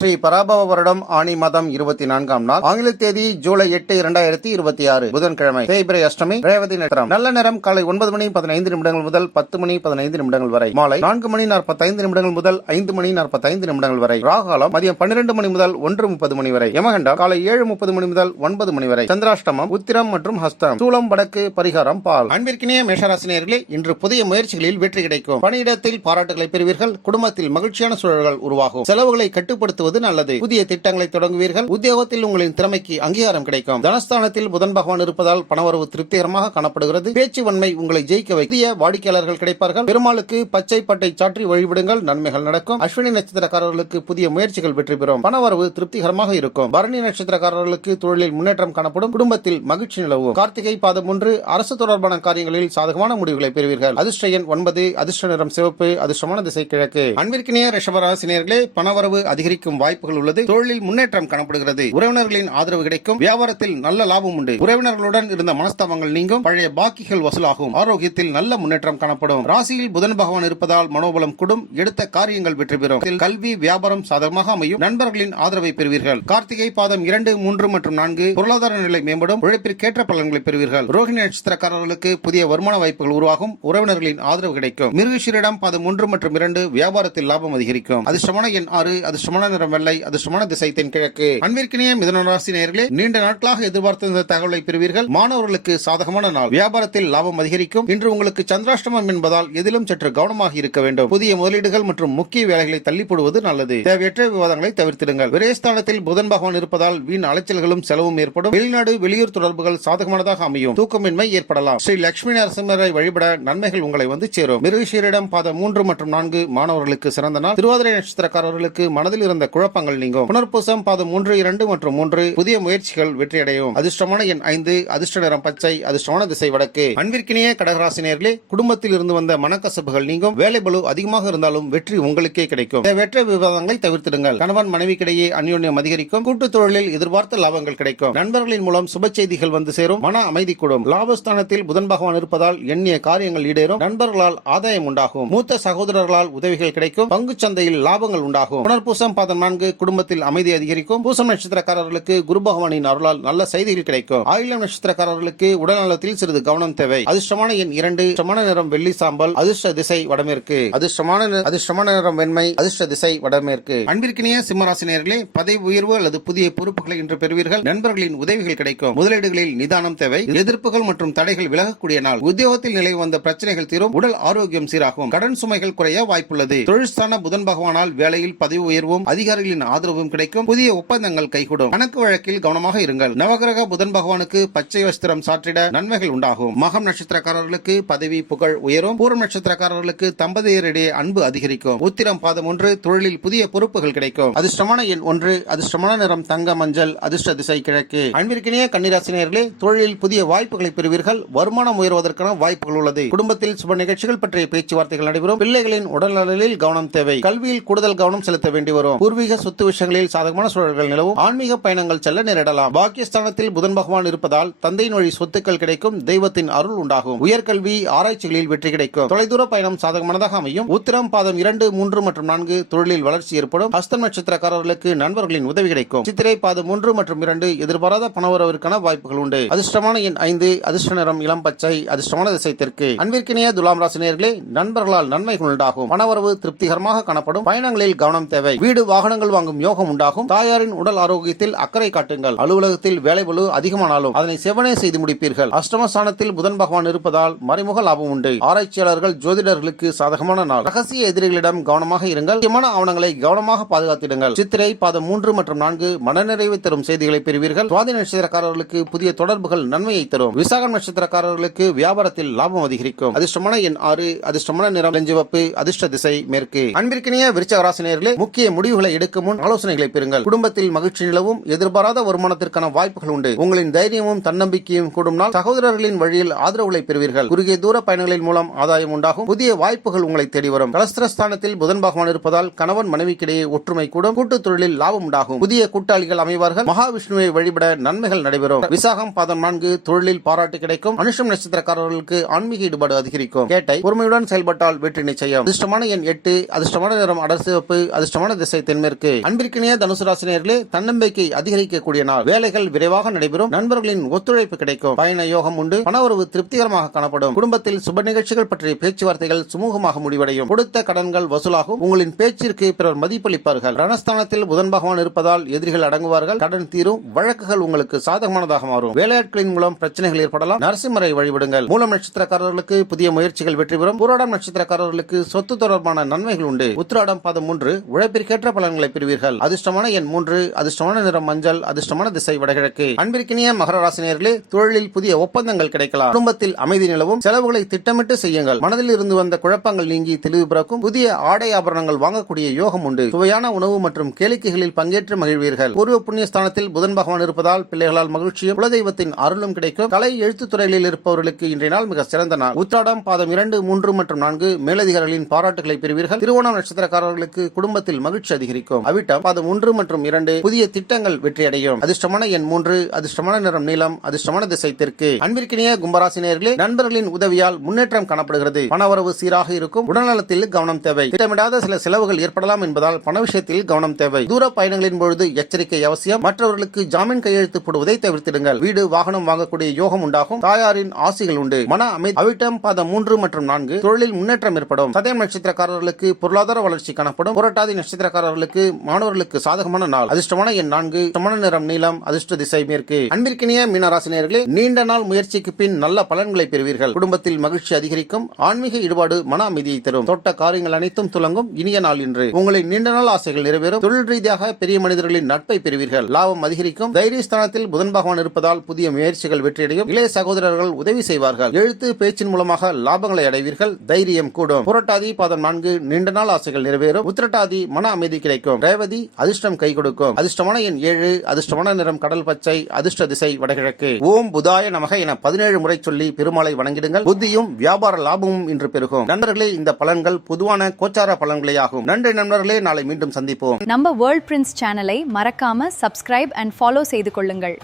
ஸ்ரீ பராபவ வருடம் ஆனி மாதம் 24ஆம் நாள், ஆங்கில தேதி ஜூலை 8, 2026 புதன்கிழமை, தேய்பிரை அஷ்டமி, ரேவதி நட்சத்திரம். நல்ல நேரம் காலை 9 மணி 15 நிமிடங்கள் முதல் 10 மணி 15 நிமிடங்கள் வரை. மாலை 4 மணி 45 நிமிடங்கள் முதல் 5 மணி 45 நிமிடங்கள் வரை. ராகாலம் மதியம் 12 மணி முதல் 1:30 மணி வரை. யமகண்டம் காலை 7:30 மணி முதல் 9 மணி வரை. சந்திராஷ்டமம் உத்திரம் மற்றும் ஹஸ்தம். சூலம் வடக்கு, பரிகாரம் பால். அன்பிற்கினிய மேஷராசினியர்களே, இன்று புதிய முயற்சிகளில் வெற்றி கிடைக்கும். பணியிடத்தில் பாராட்டுகளை பெறுவீர்கள். குடும்பத்தில் மகிழ்ச்சியான சூழல்கள் உருவாகும். செலவுகளை கட்டுப்படுத்துவது நல்லது. புதிய திட்டங்களை தொடங்குவீர்கள். உத்தியோகத்தில் உங்களின் திறமைக்கு அங்கீகாரம் கிடைக்கும். தனஸ்தானத்தில் புதன் பகவான் இருப்பதால் பணவரவு திருப்திகரமாக காணப்படுகிறது. பேச்சு வன்மை உங்களை ஜெயிக்க வைக்கும். புதிய வாடிக்கையாளர்கள் கிடைப்பார்கள். பெருமாளுக்கு பச்சை பட்டை சாற்றி வழிபடுங்கள், நன்மைகள் நடக்கும். அஸ்வினி நட்சத்திரக்காரர்களுக்கு புதிய முயற்சிகள் வெற்றி பெறும். பணவரவு திருப்திகரமாக இருக்கும். பரணி நட்சத்திரக்காரர்களுக்கு தொழிலில் முன்னேற்றம் காணப்படும். குடும்பத்தில் மகிழ்ச்சி நிலவும். கார்த்திகை பாதம் 1 அரசு தொடர்பான காரியங்களில் சாதகமான முடிவுகளை பெறுவீர்கள். அதிர்ஷ்ட எண் 9, அதிர்ஷ்ட நிறம் சிவப்பு, அதிர்ஷ்டமான திசை கிழக்கு. அன்பிற்கினிய ரிஷபராசினியர்களே, பணவரவு அதிகரிக்கும் வாய்ப்புகள் உள்ளது. தொழிலில் முன்னேற்றம் காணப்படுகிறது. உறவினர்களின் ஆதரவு கிடைக்கும். வியாபாரத்தில் நல்ல லாபம் உண்டு. உறவினர்களுடன் இருந்த மனஸ்தாபங்கள் நீங்கும். பழைய பாக்கிகள் வசூலாகும். ஆரோக்கியத்தில் நல்ல முன்னேற்றம் காணப்படும். ராசியில் புதன் பகவான் இருப்பதால் மனோபலம் கூடும். எடுத்த காரியங்கள் வெற்றி பெறும். கல்வி வியாபாரம் சாதகமாக அமையும். நண்பர்களின் ஆதரவை பெறுவீர்கள். கார்த்திகை பாதம் 2, 3 மற்றும் 4 பொருளாதார நிலை மேம்படும். உழைப்பிற்கேற்ற பலன்களை பெறுவீர்கள். ரோஹிணி நட்சத்திரக்காரர்களுக்கு புதிய வருமான வாய்ப்புகள் உருவாகும். உறவினர்களின் ஆதரவு கிடைக்கும். மிருகஷீரிடம் பாதம் 1 மற்றும் 2 வியாபாரத்தில் லாபம் அதிகரிக்கும். அதிர்ஷ்டமான எண் 6, அதிர்ஷ்டமான நிறம் வெள்ளை, அதிர்ஷ்டமான திசை தென்கிழக்கு. அன்பிற்கினிய மிதுன ராசி நேயர்களே, நீண்ட நாட்களாக எதிர்பார்த்த இந்த தகவலை பெறுவீர்கள். மாணவர்களுக்கு சாதகமான நாள். வியாபாரத்தில் லாபம் அதிகரிக்கும். இன்று உங்களுக்கு சந்திராஷ்டமம் என்பதால் எதிலும் சற்று கவனமாக இருக்க வேண்டும். புதிய முதலீடுகள் மற்றும் முக்கிய வேலைகளை தள்ளி போடுவது நல்லது. தேவையற்ற விவாதங்களை தவிர்த்திடுங்கள். விரயஸ்தானத்தில் புதன் பகவான் இருப்பதால் வீண் அலைச்சல்களும் செலவும் ஏற்படும். வெளிநாடு வெளியூர் தொடர்புகள் சாதகமானதாக அமையும். தூக்கமின்மை ஏற்படலாம். ஸ்ரீ லட்சுமி நரசிம்மரை வழிபட நன்மைகள் உங்களை வந்து சேரும். மிருகஷீரிடம் பாதம் 3 மற்றும் 4 மாணவர்களுக்கு சிறந்த நாள். திருவாதிரை நட்சத்திரக்காரர்களுக்கு மனதில் இருந்த குழப்பங்கள் நீங்கும். புனர்பூசம் பாதம் 1, 2 மற்றும் 3 புதிய முயற்சிகள் வெற்றியடையும். அதிர்ஷ்டமான எண் 5, அதிர்ஷ்ட நிறம் பச்சை, அதிர்ஷ்டமான திசை வடக்கு. அன்பிற்கினிய கடகராசினியர்களே, குடும்பத்தில் இருந்து வந்த மனக்கசப்புகள் நீங்கும். வேலை பளு அதிகமாக இருந்தாலும் வெற்றி உங்களுக்கே கிடைக்கும். தேவையற்ற விவாதங்களை தவிர்த்திடுங்கள். கணவன் மனைவிக்கிடையே அந்யோன்யம் அதிகரிக்கும். கூட்டுத் தொழிலில் எதிர்பார்த்த லாபங்கள் கிடைக்கும். நண்பர்களின் மூலம் சுப செய்திகள் வந்து சேரும். மன அமைதி கூடும். லாபஸ்தானத்தில் புதன் பகவான் இருப்பதால் எண்ணிய காரியங்கள் ஈடேறும். நண்பர்களால் ஆதாயம் உண்டாகும். மூத்த சகோதரர்களால் உதவிகள் கிடைக்கும். பங்கு சந்தையில் லாபங்கள் உண்டாகும். புனர்பூசம் பாதம் 4 குடும்பத்தில் அமைதி அதிகரிக்கும். பூசம் நட்சத்திரக்காரர்களுக்கு குரு பகவானின் அருளால் நல்ல செய்திகள் கிடைக்கும். ஆயிலம் நட்சத்திரக்காரர்களுக்கு உடல்நலத்தில் சிறிது கவனம் தேவை. அதிர்ஷ்டமான எண் 2, அதிர்ஷ்டமான நிறம் வெள்ளி சாம்பல், அதிர்ஷ்ட திசை வடமேற்கு. அதிர்ஷ்டமான நிறம் வெண்மை, அதிர்ஷ்ட திசை வடமேற்கு. அன்பிற்கினிய சிம்மராசினியர்களே, பதவி உயர்வு அல்லது புதிய பொறுப்புகளை இன்று பெறுவீர்கள். நண்பர்களின் உதவிகள் கிடைக்கும். முதலீடுகளில் நிதானம் தேவை. எதிர்ப்புகள் மற்றும் தடைகள் விலகக்கூடிய நாள். உத்தியோகத்தில் நிலை வந்த பிரச்சனைகள் தீரும். உடல் ஆரோக்கியம் சீராகும். கடன் சுமைகள் குறைய வாய்ப்புள்ளது. தொழில்ஸ்தான புதன் பகவானால் வேலையில் பதவி உயர்வும் அதிகாரிகளின் ஆதரவும் கிடைக்கும். புதிய ஒப்பந்தங்கள் கைகூடும். கணக்கு வழக்கில் கவனமாக இருங்கள். நவகிரக புதன் பகவானுக்கு பச்சை வஸ்திரம் சாற்றிட நன்மைகள் உண்டாகும். மகம் நட்சத்திரக்காரர்களுக்கு பதவி புகழ் உயரும். பூரம் நட்சத்திரக்காரர்களுக்கு தம்பதியரிடையே அன்பு அதிகரிக்கும். உத்திரம் பாதம் 1 தொழிலில் புதிய பொறுப்புகள் கிடைக்கும். அதிர்ஷ்டமான எண் 1, அதிர்ஷ்டமான நிறம் தங்க மஞ்சள், அதிர்ஷ்ட திசை கிழக்கு. அன்பிற்கினிய கன்னிராசினியர்களே, தொழிலில் புதிய வாய்ப்புகளை பெறுவீர்கள். வருமானம் உயர்வதற்கான வாய்ப்புகள் உள்ளது. குடும்பத்தில் சுப நிகழ்ச்சிகள் பற்றிய பேச்சுவார்த்தைகள் நடைபெறும். பிள்ளைகளின் உடல்நலில் கவனம் தேவை. கல்வியில் கூடுதல் கவனம் செலுத்த வேண்டி வரும். பூர்வீக சொத்து விஷயங்களில் சாதகமான சூழல்கள் நிலவும். ஆன்மீக பயணங்கள் செல்ல நேரிடலாம். பாக்கியஸ்தானத்தில் புதன் பகவான் இருப்பதால் தந்தையின் வழி சொத்துக்கள் கிடைக்கும். தெய்வத்தின் அருள் உண்டாகும். உயர்கல்வி ஆராய்ச்சிகளில் வெற்றி கிடைக்கும். தொலைதூர பயணம் சாதகமானதாக அமையும். உத்திரம் பாதம் 2, 3 மற்றும் 4 தொழிலில் வளர்ச்சி ஏற்படும். ஹஸ்தம் நட்சத்திரக்காரர்களுக்கு நண்பர்களின் உதவி கிடைக்கும். சித்திரை பாதம் 1 மற்றும் 2 எதிர்பாராத பணவரவிற்கான வாய்ப்புகள் உண்டு. அதிர்ஷ்டமான எண் 5, அதிர்ஷ்ட நிறம் இளம் பச்சை, அதிர்ஷ்டமான திசை தெற்கு. அன்பிற்கினிய துலாம் ராசினியர்களே, நண்பர்களால் நன்மைகள் உண்டாகும். பணவரவு திருப்திகரமாக காணப்படும். பயணங்களில் கவனம் தேவை. வீடு வாகனங்கள் வாங்கும் யோகம் உண்டாகும். தாயாரின் உடல் ஆரோக்கியத்தில் அக்கறை காட்டுங்கள். அலுவலகத்தில் வேலை பளு அதிகமானாலும் அதனை செவனே செய்து முடிப்பீர்கள். அஷ்டமஸ்தானத்தில் புதன் பகவான் இருப்பதால் மறைமுக லாபம் உண்டு. ஆராய்ச்சியாளர்கள் ஜோதிடர்களுக்கு சாதகமான நாள். ரகசிய எதிரிகளிடம் கவனமாக இருங்கள். முக்கியமான ஆவணங்களை கவனமாக பாதுகாத்திடுங்கள். சித்திரை பாதம் 3 மற்றும் 4 மனநிறைவை தரும் செய்திகளை பெறுவீர்கள். சுவாதி நட்சத்திரக்காரர்களுக்கு புதிய தொடர்புகள் நன்மையை தரும். விசாகம் நட்சத்திரக்காரர்களுக்கு வியாபாரத்தில் லாபம் அதிகரிக்கும். அதிர்ஷ்டமான எண் 6, அதிர்ஷ்டமான நிறம் சிவப்பு, அதிர்ஷ்ட திசை மேற்கு. அன்பிற்கினிய விருச்சிக ராசினியர்களே, முக்கிய முடிவுகளை எடுக்கும் முன் ஆலோசனைகளை பெறுங்கள். குடும்பத்தில் மகிழ்ச்சி நிலவும். எதிர்பாராத வருமானத்திற்கான வாய்ப்புகள் உண்டு. உங்களின் தைரியமும் தன்னம்பிக்கையும் கூடும் நாள். சகோதரர்களின் வழியில் ஆதரவுகளை பெறுவீர்கள். குறுகிய தூர பயணங்களின் மூலம் ஆதாயம் உண்டாகும். புதிய வாய்ப்புகள் உங்களை தேடி வரும். கலஸ்திரஸ்தானத்தில் புதன் பகவான் இருப்பதால் கணவன் மனைவிக்கிடையே ஒற்றுமை கூடும். கூட்டுத் தொழிலில் லாபம் உண்டாகும். புதிய கூட்டாளிகள் அமைவார்கள். மகாவிஷ்ணுவை வழிபட நன்மைகள் நடைபெறும். விசாகம் பாதம் 4 தொழிலில் பாராட்டு கிடைக்கும். அனுஷம் நட்சத்திரக்காரர்களுக்கு ஆன்மீக ஈடுபாடு அதிகரிக்கும். கேட்டை பொறுமையுடன் செயல்பட்டால் வெற்றி நிச்சயம். அதிர்ஷ்டமான எண் 8, அதிர்ஷ்டமான நிறம் அடர் சிவப்பு, அதிர்ஷ்டமான திசை தென்மேற்கு. மேற்கு. அன்பிற்கினிய தனுசு ராசி நேயர்களே, தன்னம்பிக்கை அதிகரிக்கக்கூடிய நாள். வேலைகள் விரைவாக நடைபெறும். நண்பர்களின் ஒத்துழைப்பு கிடைக்கும். பயண யோகம் உண்டு. பணவரவு திருப்திகரமாக காணப்படும். குடும்பத்தில் சுப நிகழ்ச்சிகள் பற்றிய பேச்சுவார்த்தைகள் சுமூகமாக முடிவடையும். கொடுத்த கடன்கள் வசூலாகும். உங்களின் பேச்சிற்கு பிறர் மதிப்பளிப்பார்கள். ரணஸ்தானத்தில் புதன் பகவான் இருப்பதால் எதிரிகள் அடங்குவார்கள். கடன் தீரும். வழக்குகள் உங்களுக்கு சாதகமானதாக மாறும். வேலையாட்களின் மூலம் பிரச்சனைகள் ஏற்படலாம். நரசிம்மரை வழிபடுங்கள். மூலம் நட்சத்திரக்காரர்களுக்கு புதிய முயற்சிகள் வெற்றி பெறும். பூராடம் நட்சத்திரக்காரர்களுக்கு சொத்து தொடர்பான நன்மைகள் உண்டு. உத்திராடம் பாதம் 3 உழைப்பிற்கேற்ற பலன்களை பெறுவீர்கள். அதிர்ஷ்டமான எண் 3, அதிர்ஷ்டமான நிறம் மஞ்சள், அதிர்ஷ்டமான திசை வடகிழக்கு. அன்பிற்கினிய மகர ராசி நேயர்களே, தொழிலில் புதிய ஒப்பந்தங்கள் கிடைக்கலாம். குடும்பத்தில் அமைதி நிலவும். செலவுகளை திட்டமிட்டு செய்யுங்கள். மனதில் இருந்து வந்த குழப்பங்கள் நீங்கி தெளிவு பிறக்கும். புதிய ஆடை ஆபரணங்கள் வாங்கக்கூடிய யோகம் உண்டு. சுவையான உணவு மற்றும் கேளிக்கைகளில் பங்கேற்று மகிழ்வீர்கள். பூர்வ புண்ணிய ஸ்தானத்தில் புதன் பகவான் இருப்பதால் பிள்ளைகளால் மகிழ்ச்சியும் குலதெய்வத்தின் அருளும் கிடைக்கும். கலை எழுத்துத் துறைகளில் இருப்பவர்களுக்கு இன்றைய நாள் மிக சிறந்த நாள். உத்திராடம் பாதம் 2, 3 மற்றும் 4 மேலதிகாரிகளின் பாராட்டுகளை பெறுவீர்கள். திருவோணம் நட்சத்திரக்காரர்களுக்கு குடும்பத்தில் மகிழ்ச்சி அதிகரிக்கும். அவிட்டம் பாதம் 1 மற்றும் 2 புதிய திட்டங்கள் வெற்றியடையும். அதிர்ஷ்டமான எண் 3, அதிர்ஷ்டமான நிறம் நீலம், அதிர்ஷ்டமான திசை தெற்கு. அன்பிற்கினிய கும்பராசி நேயர்களே, நண்பர்களின் உதவியால் முன்னேற்றம் காணப்படுகிறது. பணவரவு சீராக இருக்கும். உடல்நலத்தில் கவனம் தேவை. திட்டமிடாத சில செலவுகள் ஏற்படலாம் என்பதால் பண விஷயத்தில் கவனம் தேவை. தூர பயணங்களின் பொழுது எச்சரிக்கை அவசியம். மற்றவர்களுக்கு ஜாமீன் கையெழுத்து போடுவதை தவிர்த்திடுங்கள். வீடு வாகனம் வாங்கக்கூடிய யோகம் உண்டாகும். தாயாரின் ஆசிகள் உண்டு. மன அமைதி. அவிட்டம் பாதம் 3 மற்றும் 4 தொழிலில் முன்னேற்றம் ஏற்படும். சதயம் நட்சத்திரக்காரர்களுக்கு பொருளாதார வளர்ச்சி காணப்படும். புரட்டாதி நட்சத்திரக்காரர்களுக்கு மாணவர்களுக்கு சாதகமான நாள். அதிர்ஷ்டமான எண் 4, அதிர்ஷ்டமான நிறம் நீலம், அதிர்ஷ்ட திசை மேற்கு. அன்பிற்கினிய மீனராசி நேயர்களே, நீண்ட நாள் முயற்சிக்கு பின் நல்ல பலன்களை பெறுவீர்கள். குடும்பத்தில் மகிழ்ச்சி அதிகரிக்கும். ஆன்மீக ஈடுபாடு மன அமைதியை தரும். தொட்ட காரியங்கள் அனைத்தும் துலங்கும். இனிய நாள் இன்று. உங்களின் நீண்ட நாள் ஆசைகள் நிறைவேறும். தொழில் ரீதியாக பெரிய மனிதர்களின் நட்பை பெறுவீர்கள். லாபம் அதிகரிக்கும். தைரியஸ்தானத்தில் புதன் பகவான் இருப்பதால் புதிய முயற்சிகள் வெற்றியடையும். இளைய சகோதரர்கள் உதவி செய்வார்கள். எழுத்து பேச்சின் மூலமாக லாபங்களை அடைவீர்கள். தைரியம் கூடும். புரட்டாதி பாதம் 4 நீண்ட நாள் ஆசைகள் நிறைவேறும். உத்திரட்டாதி மன அமைதி கிடைக்கும். ரேவதி அதிர்ஷ்டம் கை கொடுக்கும். அதிர்ஷ்டமான எண் 7, அதிர்ஷ்டமான நிறம் கடல் பச்சை, அதிர்ஷ்ட திசை வடகிழக்கு. ஓம் புதாய நமக என 17 முறை சொல்லி பெருமாளை வணங்கிடுங்கள். புத்தியும் வியாபார லாபமும் இன்று பெருகும். நண்பர்களே, இந்த பலன்கள் பொதுவான கோச்சார பலன்களே ஆகும். நன்றி நண்பர்களே, நாளை மீண்டும் சந்திப்போம். நம்ம வேர்ல்ட் பிரின்ஸ் சேனலை மறக்காம சப்ஸ்கிரைப் அண்ட் ஃபாலோ செய்து கொள்ளுங்கள்.